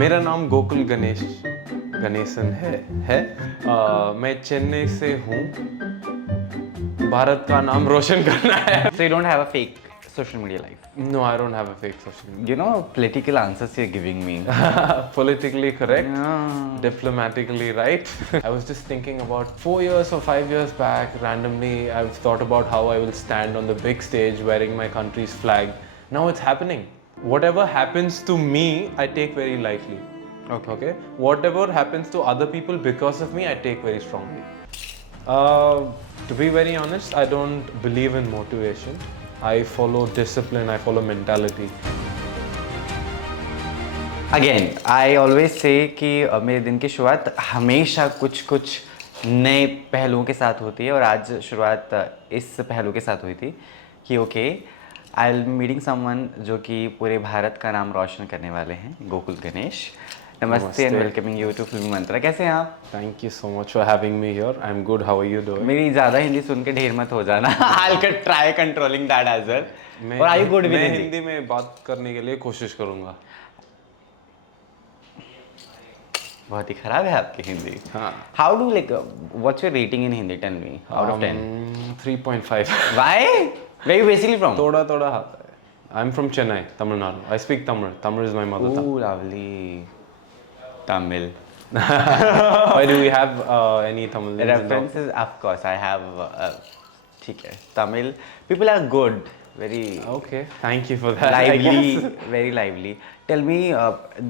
मेरा नाम गोकुल गणेशन है मैं चेन्नई से हूँ भारत का नाम रोशन करना है So you don't have a fake social media life. No, I don't have a fake social media. You know, political answers you're giving me. Politically correct, Yeah. diplomatically right. I was just thinking about 4 years or 5 years back, randomly I've thought about how I will stand on the big stage wearing my country's flag. Now it's happening. Whatever happens to me, I take very lightly. Okay. Whatever happens to other people because of me, I take very strongly. To be very honest, I don't believe in motivation. I follow discipline, I follow mentality. Again, I always say कि मेरे दिन की शुरुआत हमेशा कुछ नए पहलुओं के साथ होती है और आज शुरुआत इस पहलू के साथ हुई थी कि okay I will meeting someone जो कि पूरे भारत का नाम रोशन करने वाले हैं, गोकुल गणेश. नमस्ते एंड वेलकमिंग यू टू फिल्मी मंत्रा. कैसे हैं आप? Thank you so much for having me here. I'm good. How are you doing? मेरी ज़्यादा हिंदी सुन के ढेर मत हो जाना. I'll try controlling that as well. और are you good with मैं हिंदी? हिंदी में बात करने के लिए कोशिश करूँगा. बहुत ही खराब है आपकी हिंदी. हाँ. How do what's your rating in Hindi? Tell me out of 10. 3.5. Why? Where you basically from? थोड़ा आता है. I'm from Chennai, Tamil Nadu. I speak Tamil. Tamil is my mother tongue. Ooh, lovely. Tamil. Why do we have any Tamil? References, of course. I have. ठीक है. Tamil. People are good. Very. Okay. Thank you for that. Lively. Very lively. Tell me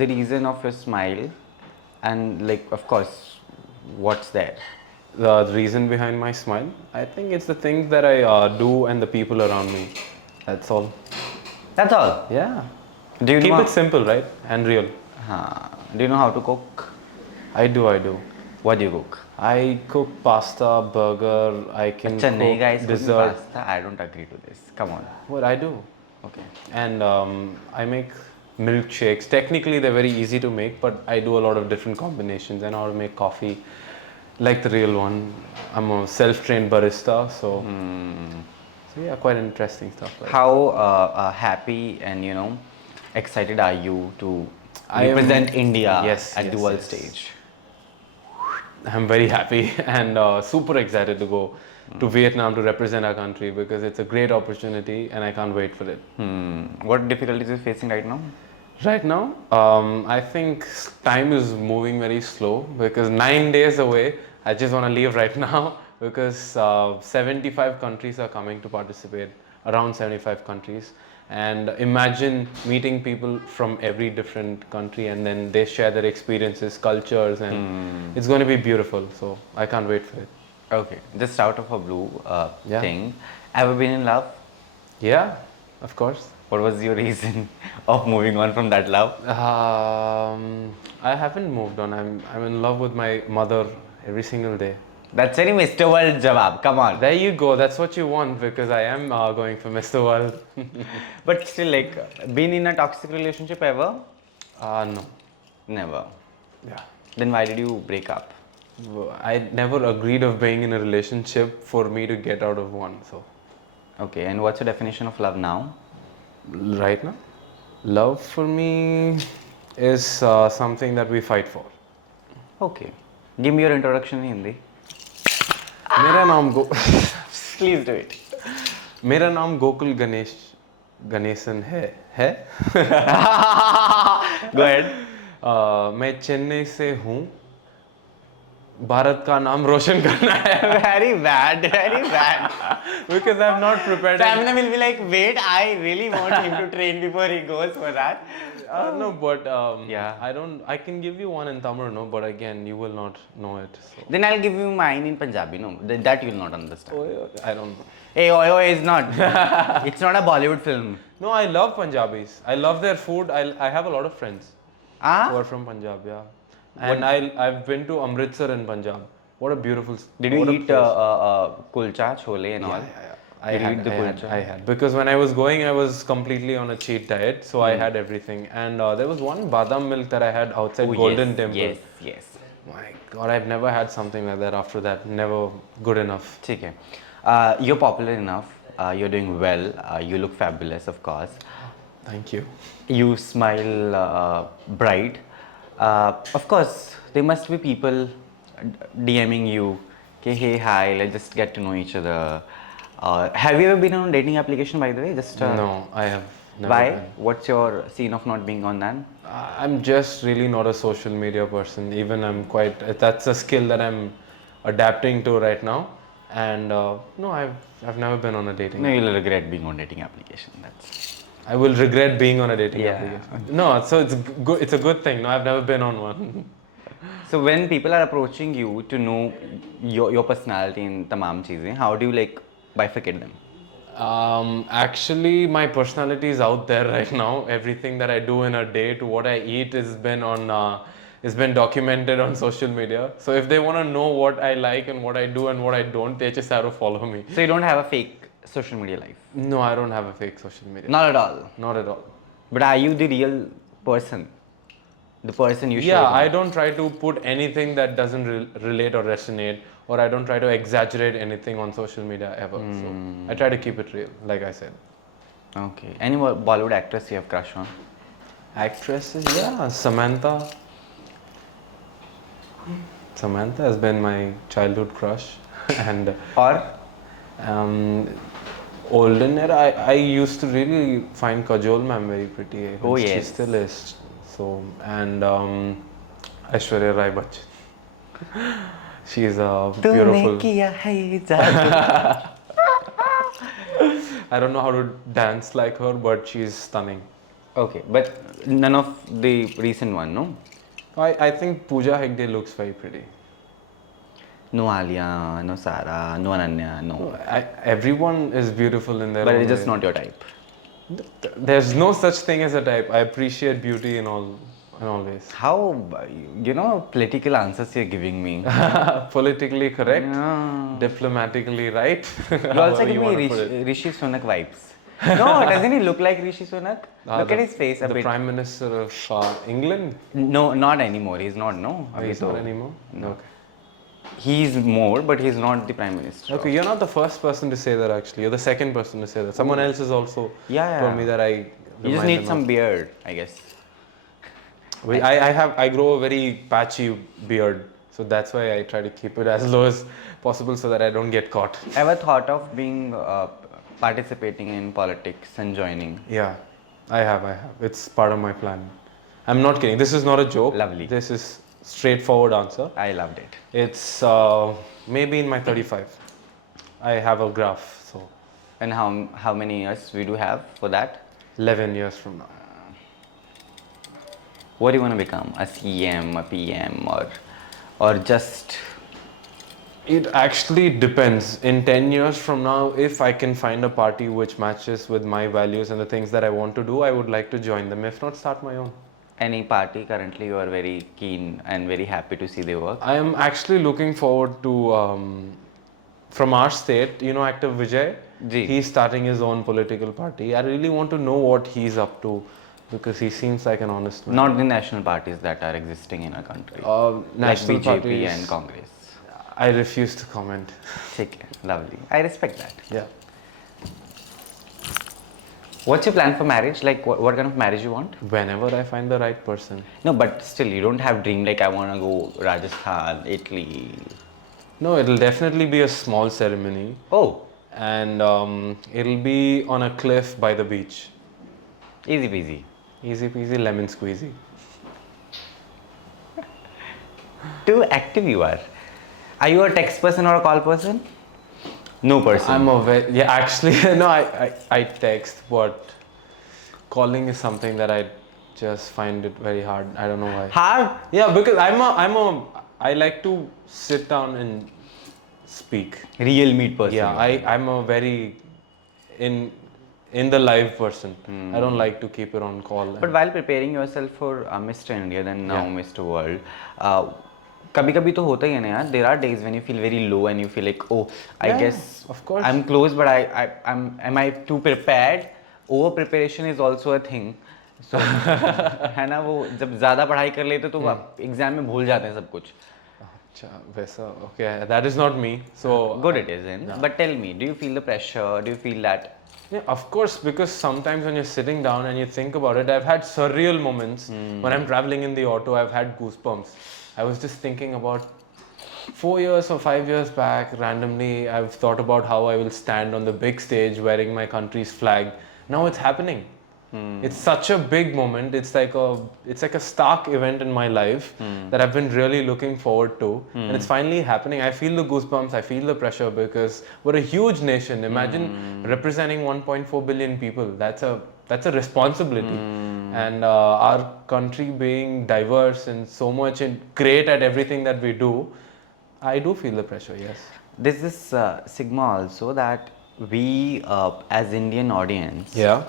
the reason of your smile, and of course, what's there? The reason behind my smile, I think it's the things that I do and the people around me. That's all. That's all. Yeah. Do you Keep know? it simple, right? And real. Do you know how to cook? I do. What do you cook? I cook pasta, burger. I can अच्छा नहीं cook guys, cooking dessert. pasta. I don't agree to this. Come on. What I do. Okay. And I make milkshakes. Technically, they're very easy to make, but I do a lot of different combinations. I know how to make coffee, like the real one. I'm a self-trained barista, so yeah, quite interesting stuff. Like How happy and excited are you to represent India at the world stage? I'm very happy and super excited to go to Vietnam to represent our country because it's a great opportunity and I can't wait for it. What difficulties are you facing right now? Right now, I think time is moving very slow because 9 days away. I just want to leave right now because 75 countries are coming to participate, around 75 countries. And imagine meeting people from every different country and then they share their experiences, cultures, and it's going to be beautiful. So I can't wait for it. Okay, just out of a blue thing, ever been in love? Yeah, of course. What was your reason of moving on from that love? I haven't moved on. I'm in love with my mother every single day. That's very Mr. World jawab. Come on. There you go. That's what you want because I am going for Mr. World. But still, been in a toxic relationship ever? No. Never. Yeah. Then why did you break up? I never agreed of being in a relationship for me to get out of one. So. Okay. And what's your definition of love now? Right now, love for me is something that we fight for. Okay. Give me your introduction in Hindi. मेरा नाम Please do it. मेरा नाम गोकुल गणेशन है Go ahead. मैं चेन्नई से हूँ भारत का नाम रोशन करना है. Very bad. Because I'm not prepared. Stamina will be like, wait, I really want him to train before he goes for that. No, but Yeah. I can give you one in Tamil, no, but again, you will not know it. So. Then I'll give you mine in Punjabi. No, that you will not understand. I don't know. Hey, oi is not. It's not a Bollywood film. No, I love Punjabis. I love their food. I have a lot of friends who are from Punjab, yeah. And I've been to Amritsar in Punjab. What a beautiful. Did you eat kulcha, chole, and all? I had. Because when I was going, I was completely on a cheat diet, so I had everything. And there was one badam milk that I had outside Golden Temple. Yes. My God, I've never had something like that after that. Never good enough. ठीक है. You're popular enough. You're doing well. You look fabulous, of course. Thank you. You smile bright. Of course, there must be people DMing you, okay, hey, hi, let's just get to know each other. Have you ever been on a dating application, by the way? Just No, I have never why? been. What's your scene of not being on that? I'm just really not a social media person. Even I'm quite. That's a skill that I'm adapting to right now. And no, I've never been on a dating. No, app. you'll regret being on dating application. That's I will regret being on a dating Yeah. application. No, so it's good. It's a good thing. No, I've never been on one. so when people are approaching you to know your personality and tamam cheezein, how do you like bifurcate them? Actually, my personality is out there right now. Everything that I do in a day to what I eat has been documented on social media. So if they want to know what I like and what I do and what I don't, they just have to follow me. So you don't have a fake social media life? No, I don't have a fake social media. Not at all. Not at all. But are you the real person? The person you show? Yeah, I don't try to put anything that doesn't relate or resonate, or I don't try to exaggerate anything on social media ever. So I try to keep it real, like I said. Okay. Any more Bollywood actress you have crush on? Actresses, yeah, Samantha. Samantha has been my childhood crush, and Or olden era, I used to really find Kajol ma'am very pretty. Oh, She yes. still is. So, and Aishwarya Rai Bachchan. She's beautiful. I don't know how to dance like her, but she's stunning. Okay, but none of the recent one, no? I think Pooja Hegde looks very pretty. No Alia, no Sara, no Ananya, no. Everyone is beautiful in their But own it's just way. not your type. There's no such thing as a type. I appreciate beauty in all ways. How, political answers you're giving me? Politically correct, Yeah. diplomatically right. You also however give you me wanna put it. Rishi Sunak vibes. No, doesn't he look like Rishi Sunak? Look at his face a The bit. Prime Minister of England? No, not anymore. He's not, no. He's Abhi not to- anymore? No. Okay. He's more, but he's not the Prime Minister. Okay, you're not the first person to say that actually. You're the second person to say that. Someone else has also Yeah. told me that I. You just remind need them some of- beard, I guess. I grow a very patchy beard, so that's why I try to keep it as low as possible so that I don't get caught. Ever thought of being participating in politics and joining? Yeah, I have. It's part of my plan. I'm not kidding. This is not a joke. Lovely. This is straightforward answer. I loved it. It's maybe in my 35. I have a graph, so And how many years we do have for that? 11 years from now. What do you want to become? A CM, a PM, or just? It actually depends. In 10 years from now, if I can find a party which matches with my values and the things that I want to do, I would like to join them. If not, start my own. Any party currently you are very keen and very happy to see their work? I am actually looking forward to, from our state, actor Vijay. Ji. He's starting his own political party. I really want to know what he's up to because he seems like an honest man. Not the national parties that are existing in our country. Like National BJP parties, and Congress. I refuse to comment. Okay, lovely. I respect that. Yeah. What's your plan for marriage? Like what kind of marriage you want? Whenever I find the right person. No, but still you don't have dream like I want to go Rajasthan, Italy. No, it'll definitely be a small ceremony. Oh, And it'll be on a cliff by the beach. easy peasy. Easy peasy, lemon squeezy. Too active you are. Are you a text person or a call person? No person. Actually, no, I text, but calling is something that I just find it very hard. I don't know why. Hard? Yeah, because I like to sit down and speak. Real meet person. Yeah, I'm a very in the live person. I don't like to keep it on call. But while preparing yourself for Mr. India, then now Yeah. Mr. World, कभी-कभी तो होता ही है ना यार. There are days when you feel very low and you feel like, oh, I Yeah, guess of course. I'm close, but am I too prepared? Over preparation is also a thing. So है ना वो जब ज़्यादा पढ़ाई कर लेते तो exam में भूल जाते हैं सब कुछ. अच्छा, वैसा, okay, that is not me. So Good it isn't. But tell me, do you feel the pressure? Do you feel that Yeah, of course, because sometimes when you're sitting down and you think about it, I've had surreal moments when I'm traveling in the auto, I've had goosebumps. I was just thinking about 4 years or 5 years back, randomly, I've thought about how I will stand on the big stage wearing my country's flag. Now it's happening. It's such a big moment. It's like a stark event in my life that I've been really looking forward to, and it's finally happening. I feel the goosebumps. I feel the pressure because we're a huge nation. Imagine representing 1.4 billion people. That's a responsibility, and our country being diverse and so much and great at everything that we do, I do feel the pressure. Yes. There's this stigma also that we, as Indian audience, Yeah.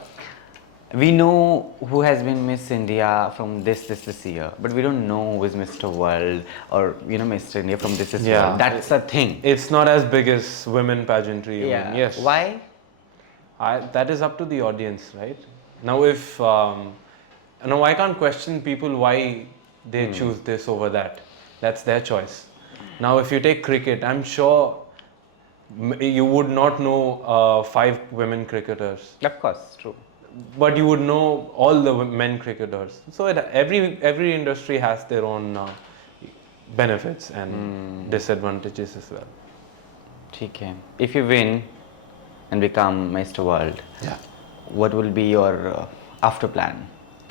we know who has been Miss India from this year, but we don't know who is Mr. World or Mr. India from this Yeah. world. That's a thing. It's not as big as women pageantry. Even. Yes. Why? That is up to the audience, right? Now, if now I can't question people why they choose this over that. That's their choice. Now, if you take cricket, I'm sure you would not know 5 women cricketers, Of course, true. but you would know all the men cricketers. So every industry has their own benefits and disadvantages as well. Okay. If you win and become Mr. World, Yeah. what will be your after plan?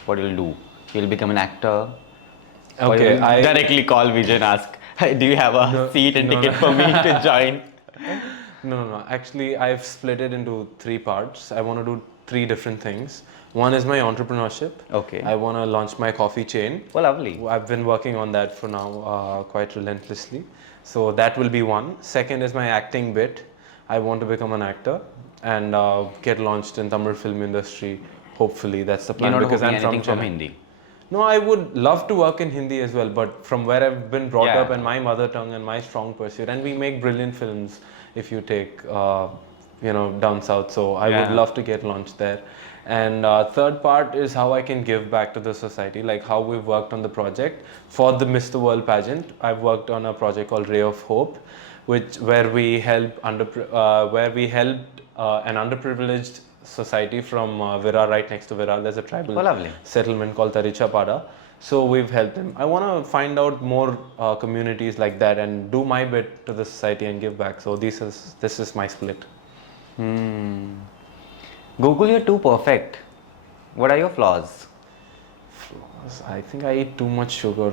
What you'll do? You'll become an actor? Or Okay, you'll directly call Vijay and ask, do you have a seat and no, ticket for me to join? No. Actually, I've split it into 3 parts. I want to do 3 different things. One is my entrepreneurship. Okay. I want to launch my coffee chain. Oh, lovely. I've been working on that for now quite relentlessly. So that will be one. Second is my acting bit. I want to become an actor and get launched in Tamil film industry. Hopefully, that's the plan. You're not because hoping I'm from anything from Chennai. Hindi? No, I would love to work in Hindi as well, but from where I've been brought Yeah. up and my mother tongue and my strong pursuit, and we make brilliant films if you take, down south. So I would Yeah. love to get launched there. And third part is how I can give back to the society, like how we've worked on the project for the Mr. World pageant. I've worked on a project called Ray of Hope, where we helped an underprivileged society from Virar, right next to Virar. There's a tribal Oh, lovely. settlement called Tarichapada. So we've helped them. I want to find out more communities like that and do my bit to the society and give back. So this is my split. Gokul, you're too perfect. What are your flaws? I think I eat too much sugar.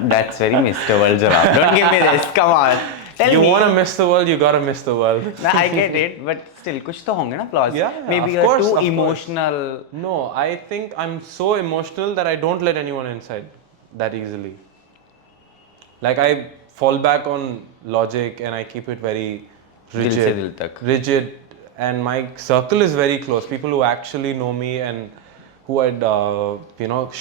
That's very Mr. World jawab. Don't give me this. Come on. Tell You me. want to miss the world, you gotta miss the world. Nah, I get it, but still, कुछ तो होंगे ना flaws. Yeah, Maybe of you're course, too of course. emotional. No, I think I'm so emotional that I don't let anyone inside that easily. Like I fall back on logic and I keep it very Dil se rigid. dil tak. Rigid, and my circle is very close. People who actually know me and who I'd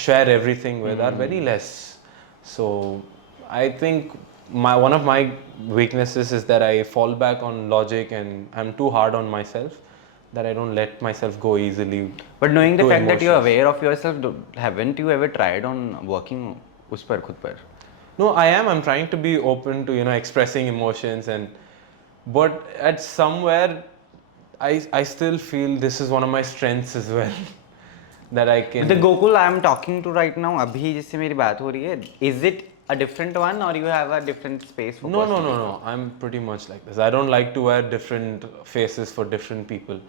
share everything with are very less. So I think one of my weaknesses is that I fall back on logic and I'm too hard on myself, that I don't let myself go easily. But knowing the to fact that you're emotions. aware of yourself, haven't you ever tried on working उस पर खुद पर? No, I am. I'm trying to be open to expressing emotions, but at somewhere, I still feel this is one of my strengths as well. That I can. The Gokul I am talking to right now, अभी जिससे मेरी बात हो रही है, is it a different one or you have a different space for No. personality? I'm pretty much like this. I don't like to wear different faces for different people.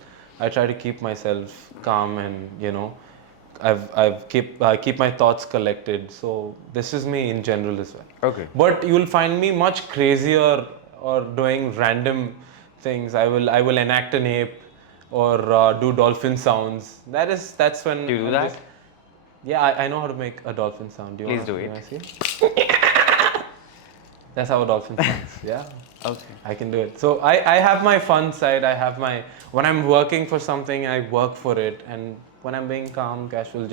I try to keep myself calm and I keep my thoughts collected. So this is me in general as well. Okay. But you'll find me much crazier or doing random things. I will enact an ape or do dolphin sounds. That's when. Do you do that? Yeah, I know how to make a dolphin sound. Do you Please wanna- do it. can I see? That's how a dolphin sounds. Yeah. Okay. I can do it. So I have my fun side. When I'm working for something, I work for it. And when I'm being calm, casual,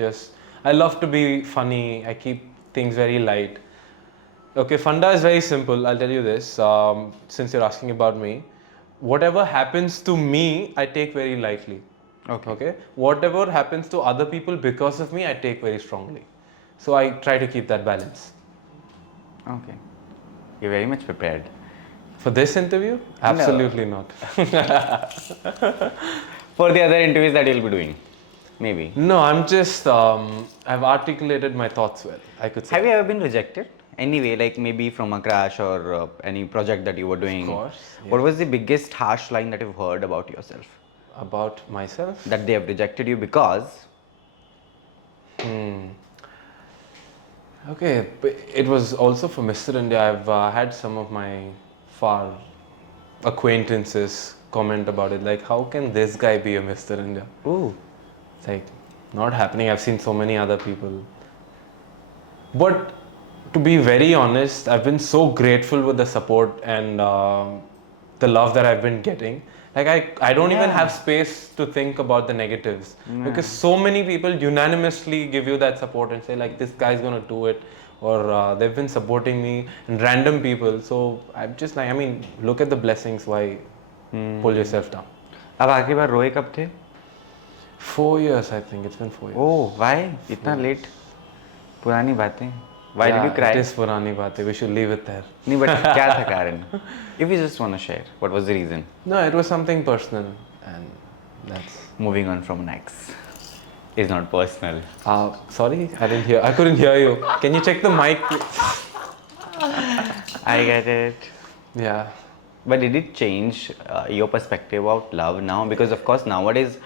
I love to be funny. I keep things very light. Okay, Funda is very simple. I'll tell you this, since you're asking about me. Whatever happens to me, I take very lightly. Okay. Whatever happens to other people because of me, I take very strongly. So I try to keep that balance. Okay. You're very much prepared. For this interview? Absolutely not. For the other interviews that you'll be doing, maybe. No, I'm just, I've articulated my thoughts well, I could say. Have you ever been rejected? Anyway, like maybe from a crush or any project that you were doing? Of course. What Yeah. was the biggest harsh line that you've heard about yourself? About myself? That they have rejected you because? Okay, but it was also for Mr. India. I've had some of my far acquaintances comment about it, like, how can this guy be a Mr. India? Ooh. It's like, not happening. I've seen so many other people. But to be very honest, I've been so grateful with the support and the love that I've been getting. Like, I don't even Yeah. have space to think about the negatives because so many people unanimously give you that support and say, like, this guy's gonna do it, or they've been supporting me, and random people. So I'm just like, I mean, look at the blessings. Why pull yourself down? अब आखिरी बार रोए कब थे? 4 years, I think. It's been 4 years. Oh, why? इतना late? पुरानी बातें. Why did you cry? It is पुरानी बातें. We should leave it there. नहीं, but क्या था कारण? If you just want to share, what was the reason? No, it was something personal, and that's. Moving on from an ex is not personal. Sorry, I didn't hear. I couldn't hear you. Can you check the mic? I get it. Yeah. But did it change your perspective about love now? Because of course nowadays,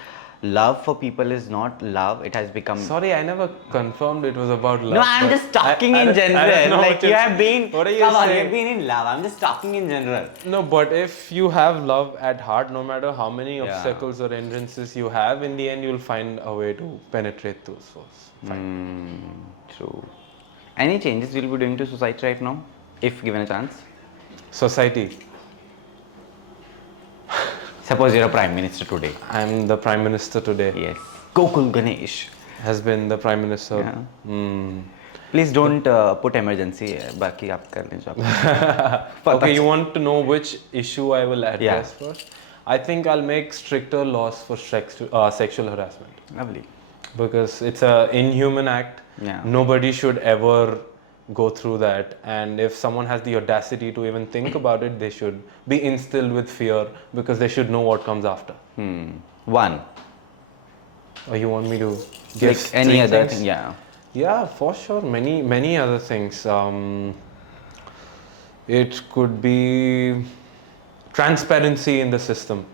love for people is not love. It has become. Sorry, I never confirmed it was about love. No, I'm but just talking I in don't general. know Like what you is- have been. What are you Come on, saying? you've been in love. I'm just talking in general. No, but if you have love at heart, no matter how many Yeah. obstacles or hindrances you have, in the end you'll find a way to penetrate those. So it's fine. True. Any changes you'll be doing to society right now, if given a chance? Society. Suppose you're a prime minister today. I'm the prime minister today. Yes. Gokul Ganesh. Has been the prime minister. Yeah. Please don't put emergency. बाकी आप कर लें जो आप. Okay, you want to know which issue I will address first? I think I'll make stricter laws for sexual harassment Lovely. because it's a inhuman act. Yeah. Nobody should ever go through that, and if someone has the audacity to even think about it, they should be instilled with fear because they should know what comes after. One. Or you want me to give Like any three other things? thing, yeah. Yeah, for sure. Many other things. It could be transparency in the system,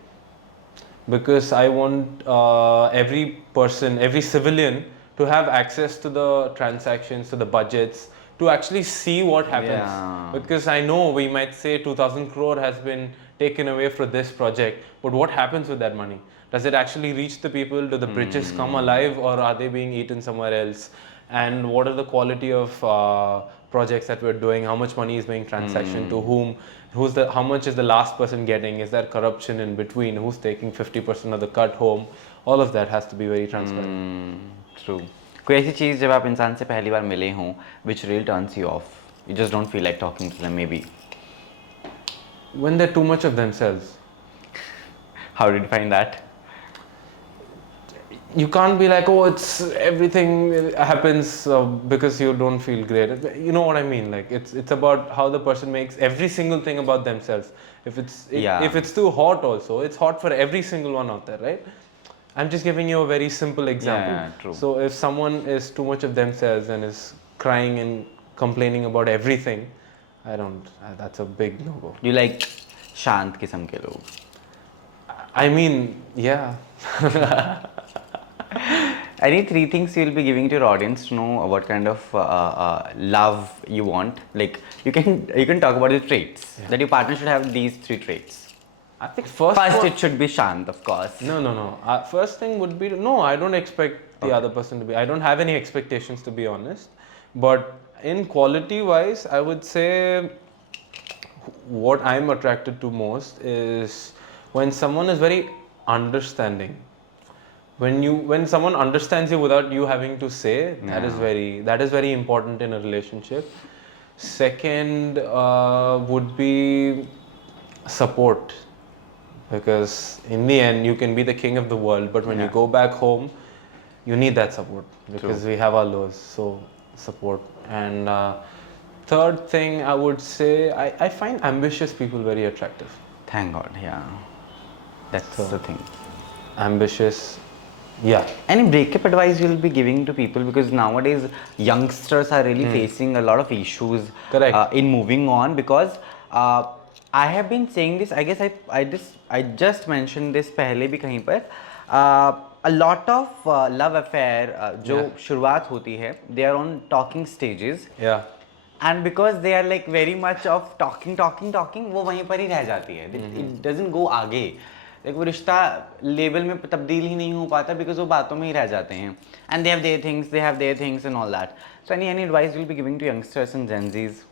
because I want every person, every civilian, to have access to the transactions, to the budgets, to actually see what happens. Yeah. Because I know we might say 2,000 crore has been taken away for this project, but what happens with that money? Does it actually reach the people? Do the bridges come alive, or are they being eaten somewhere else? And what are the quality of projects that we're doing? How much money is being transactioned to whom? How much is the last person getting? Is there corruption in between? Who's taking 50% of the cut home? All of that has to be very transparent. True. कोई ऐसी चीज़ जब आप इंसान से पहली बार मिले हों, which really turns you off. You just don't feel like talking to them, maybe. When they're too much of themselves. How did you find that? You can't be like, oh, it's everything happens because you don't feel great. You know what I mean? Like it's about how the person makes every single thing about themselves. If it's too hot, also it's hot for every single one out there, right? I'm just giving you a very simple example. Yeah, true. So if someone is too much of themselves and is crying and complaining about everything, that's a big no-go. You like शांत किस्म के लोग. I mean, yeah. Any three things you'll be giving to your audience to know what kind of love you want? Like you can talk about the traits that your partner should have. These three traits. I think First, it should be Shant, of course. No. First thing would be I don't expect the other person to be. I don't have any expectations, to be honest. But in quality wise, I would say what I'm attracted to most is when someone is very understanding. When someone understands you without you having to say, that is very important in a relationship. Second would be support. Because in the end, you can be the king of the world, but when you go back home, you need that support because we have our lows. So support. And third thing I would say, I find ambitious people very attractive. Thank God, yeah. That's So- the thing. Ambitious, yeah. Any breakup advice you'll be giving to people, because nowadays youngsters are really facing a lot of issues Correct. in moving on, because I have been saying this, I guess I just mentioned this पहले भी कहीं पर a lot of love affair जो Yeah. शुरुआत होती है, they are on talking stages, Yeah. and because they are like very much of talking वो वहीं पर ही रह जाती है. It doesn't go आगे. Like वो रिश्ता लेवल में तब्दील ही नहीं हो पाता, because वो बातों में ही रह जाते हैं. And they have their things and all that. So any advice you'll be giving to youngsters and Gen Zs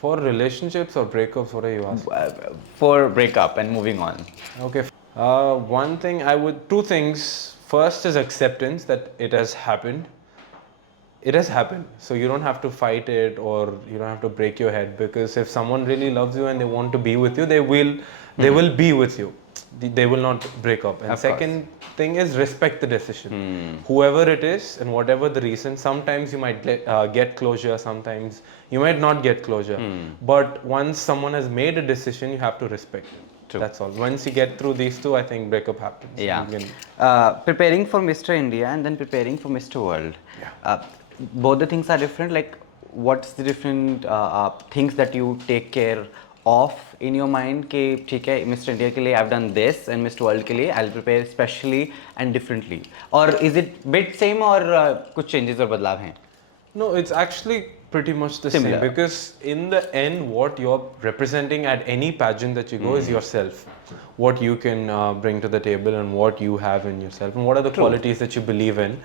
For relationships or breakups, what are you asking? for breakup and moving on? Okay. One thing two things. First is acceptance that it has happened. It has happened. So you don't have to fight it, or you don't have to break your head, because if someone really loves you and they want to be with you, they will be with you. They will not break up. And Of course. second thing is respect the decision. Whoever it is and whatever the reason, sometimes you might get closure, sometimes you might not get closure. But once someone has made a decision, you have to respect it. True. That's all. Once you get through these two, I think breakup happens. Yeah. You can- Preparing for Mr. India and then preparing for Mr. World. Yeah. Both the things are different. Like, what's the different things that you take care of in your mind? कि ठीक है, Mr. India के लिए I've done this, and Mr. World के लिए I'll prepare specially and differently. Or is it bit same, or कुछ changes और बदलाव हैं? No, it's actually pretty much the Similar. same, because in the end, what you're representing at any pageant that you go is yourself. What you can bring to the table, and what you have in yourself, and what are the qualities that you believe in,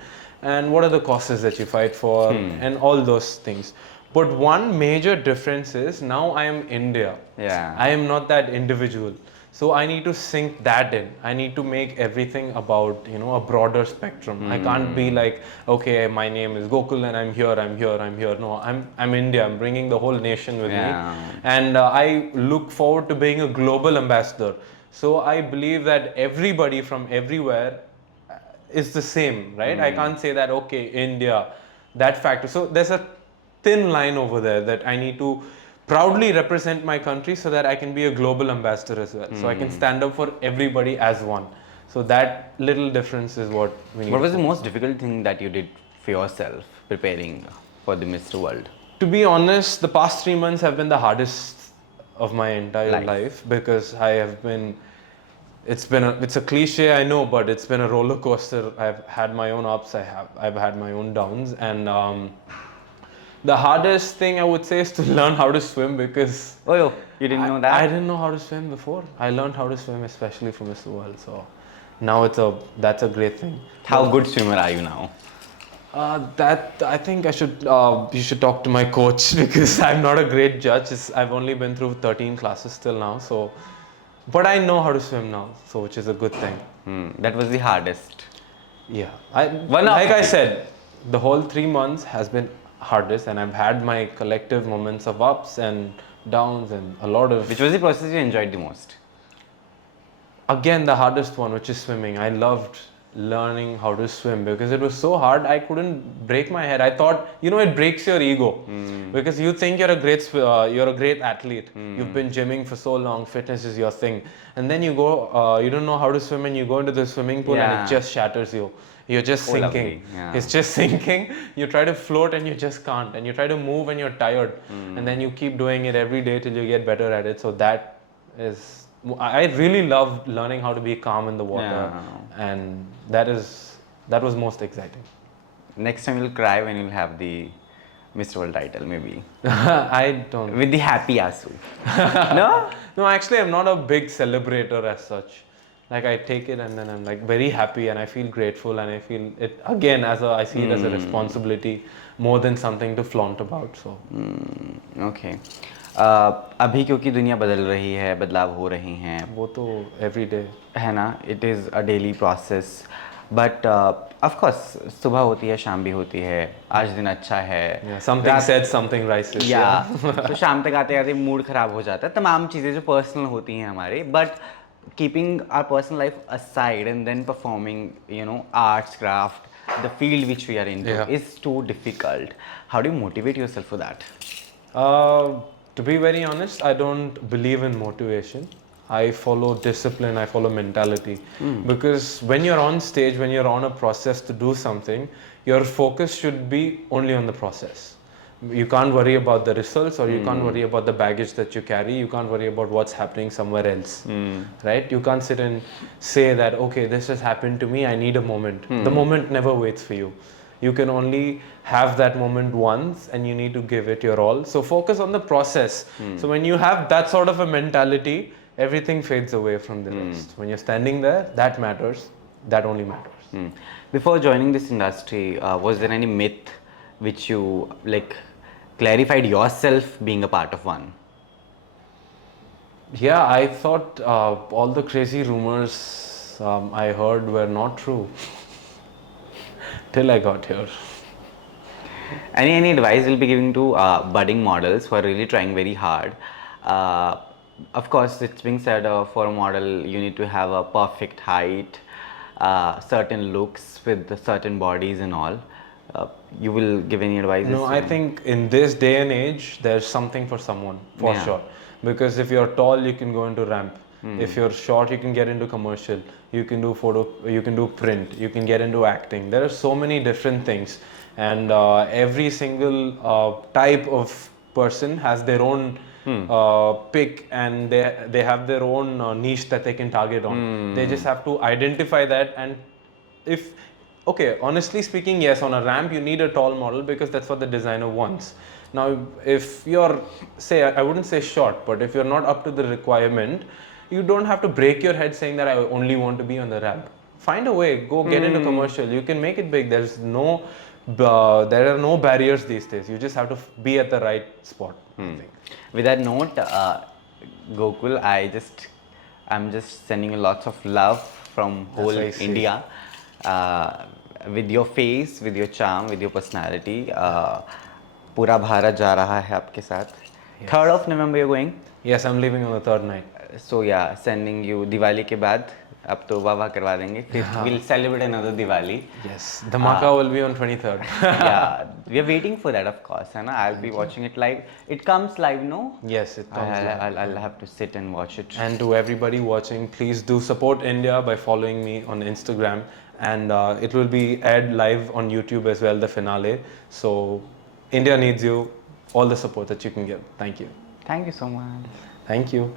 and what are the causes that you fight for, and all those things. But one major difference is, now I am India. Yeah. I am not that individual. So I need to sink that in. I need to make everything about, a broader spectrum. I can't be like, okay, my name is Gokul and I'm here. No, I'm India. I'm bringing the whole nation with me. And I look forward to being a global ambassador. So I believe that everybody from everywhere is the same, right? I can't say that, okay, India, that factor. So there's a thin line over there that I need to proudly represent my country, so that I can be a global ambassador as well. So I can stand up for everybody as one. So that little difference is what we need. What was the most difficult thing that you did for yourself preparing for the Mr. World? To be honest, the past 3 months have been the hardest of my entire life, because I have been, it's a cliche, I know, but it's been a roller coaster. I've had my own ups, I've had my own downs, and the hardest thing I would say is to learn how to swim, because Oh, you didn't know that? I didn't know how to swim before. I learned how to swim especially for Mr. World, so now that's a great thing. How good swimmer are you now? That I think you should talk to my coach, because I'm not a great judge. I've only been through 13 classes till now, so but I know how to swim now, so which is a good thing. That was the hardest. Yeah, Like I said, the whole 3 months has been hardest, and I've had my collective moments of ups and downs, and a lot of. Which was the process you enjoyed the most? Again, the hardest one, which is swimming. I loved learning how to swim, because it was so hard. I couldn't break my head. I thought, it breaks your ego, because you think you're a great athlete. You've been gymming for so long. Fitness is your thing, and then you go, you don't know how to swim, and you go into the swimming pool, and it just shatters you. You're just sinking. Lovely. Yeah. It's just sinking. You try to float and you just can't. And you try to move and you're tired. And then you keep doing it every day till you get better at it. So that is, I really loved learning how to be calm in the water. And that was most exciting. Next time you'll cry when you'll have the Mr. World title, maybe. I don't. With the happy asu. No? No, actually, I'm not a big celebrator as such. Like, I take it and then I'm like very happy, and I feel grateful, and I feel it again I see it as a responsibility more than something to flaunt about. So Okay. अभी क्योंकि दुनिया बदल रही है, बदलाव हो रहे हैं, वो तो every day है ना, it is a daily process, but of course सुबह होती है, शाम भी होती है, आज दिन अच्छा है, something said something rises. तो शाम तक आते आते मूड खराब हो जाता है, तमाम चीज़ें जो पर्सनल होती हैं हमारे, but keeping our personal life aside and then performing, arts, craft, the field which we are into is too difficult. How do you motivate yourself for that? To be very honest, I don't believe in motivation. I follow discipline, I follow mentality. Because when you're on stage, when you're on a process to do something, your focus should be only on the process. You can't worry about the results, or you can't worry about the baggage that you carry. You can't worry about what's happening somewhere else, right? You can't sit and say that, okay, this has happened to me, I need a moment. The moment never waits for you. You can only have that moment once, and you need to give it your all. So focus on the process. So when you have that sort of a mentality, everything fades away from the rest. When you're standing there, that matters. That only matters. Before joining this industry, was there any myth which you like clarified yourself being a part of one? Yeah, I thought all the crazy rumors I heard were not true till I got here. Any advice you'll be giving to budding models who are really trying very hard? Of course, it's being said for a model you need to have a perfect height, certain looks with certain bodies and all. You will give any advice? No, I think in this day and age, there's something for someone, for sure. Because if you're tall, you can go into ramp. If you're short, you can get into commercial. You can do photo, you can do print, you can get into acting. There are so many different things, and every single type of person has their own pick, and they have their own niche that they can target on. They just have to identify that. And if okay, honestly speaking, yes, on a ramp you need a tall model because that's what the designer wants. Now, if you're, say, I wouldn't say short, but if you're not up to the requirement, you don't have to break your head saying that I only want to be on the ramp. Find a way, go get into commercial. You can make it big. There are no barriers these days. You just have to be at the right spot. I think. With that note, Gokul, I'm just sending you lots of love from whole very sweet. India. With your face, with your charm, with your personality, पूरा भारत जा रहा है आपके साथ. 3rd of November you're going. Yes, I'm leaving on the 3rd night. So yeah, sending you Diwali के बाद अब तो वाह करवा देंगे. We'll celebrate another Diwali. Yes, Dhamaka will be on 23rd. Yeah, we are waiting for that, of course. And I'll be watching it live. It comes live, no? Yes, it comes live. I'll have to sit and watch it. And to everybody watching, please do support India by following me on Instagram, and it will be aired live on YouTube as well, the finale. So India needs you, all the support that you can give. Thank you. Thank you so much. Thank you.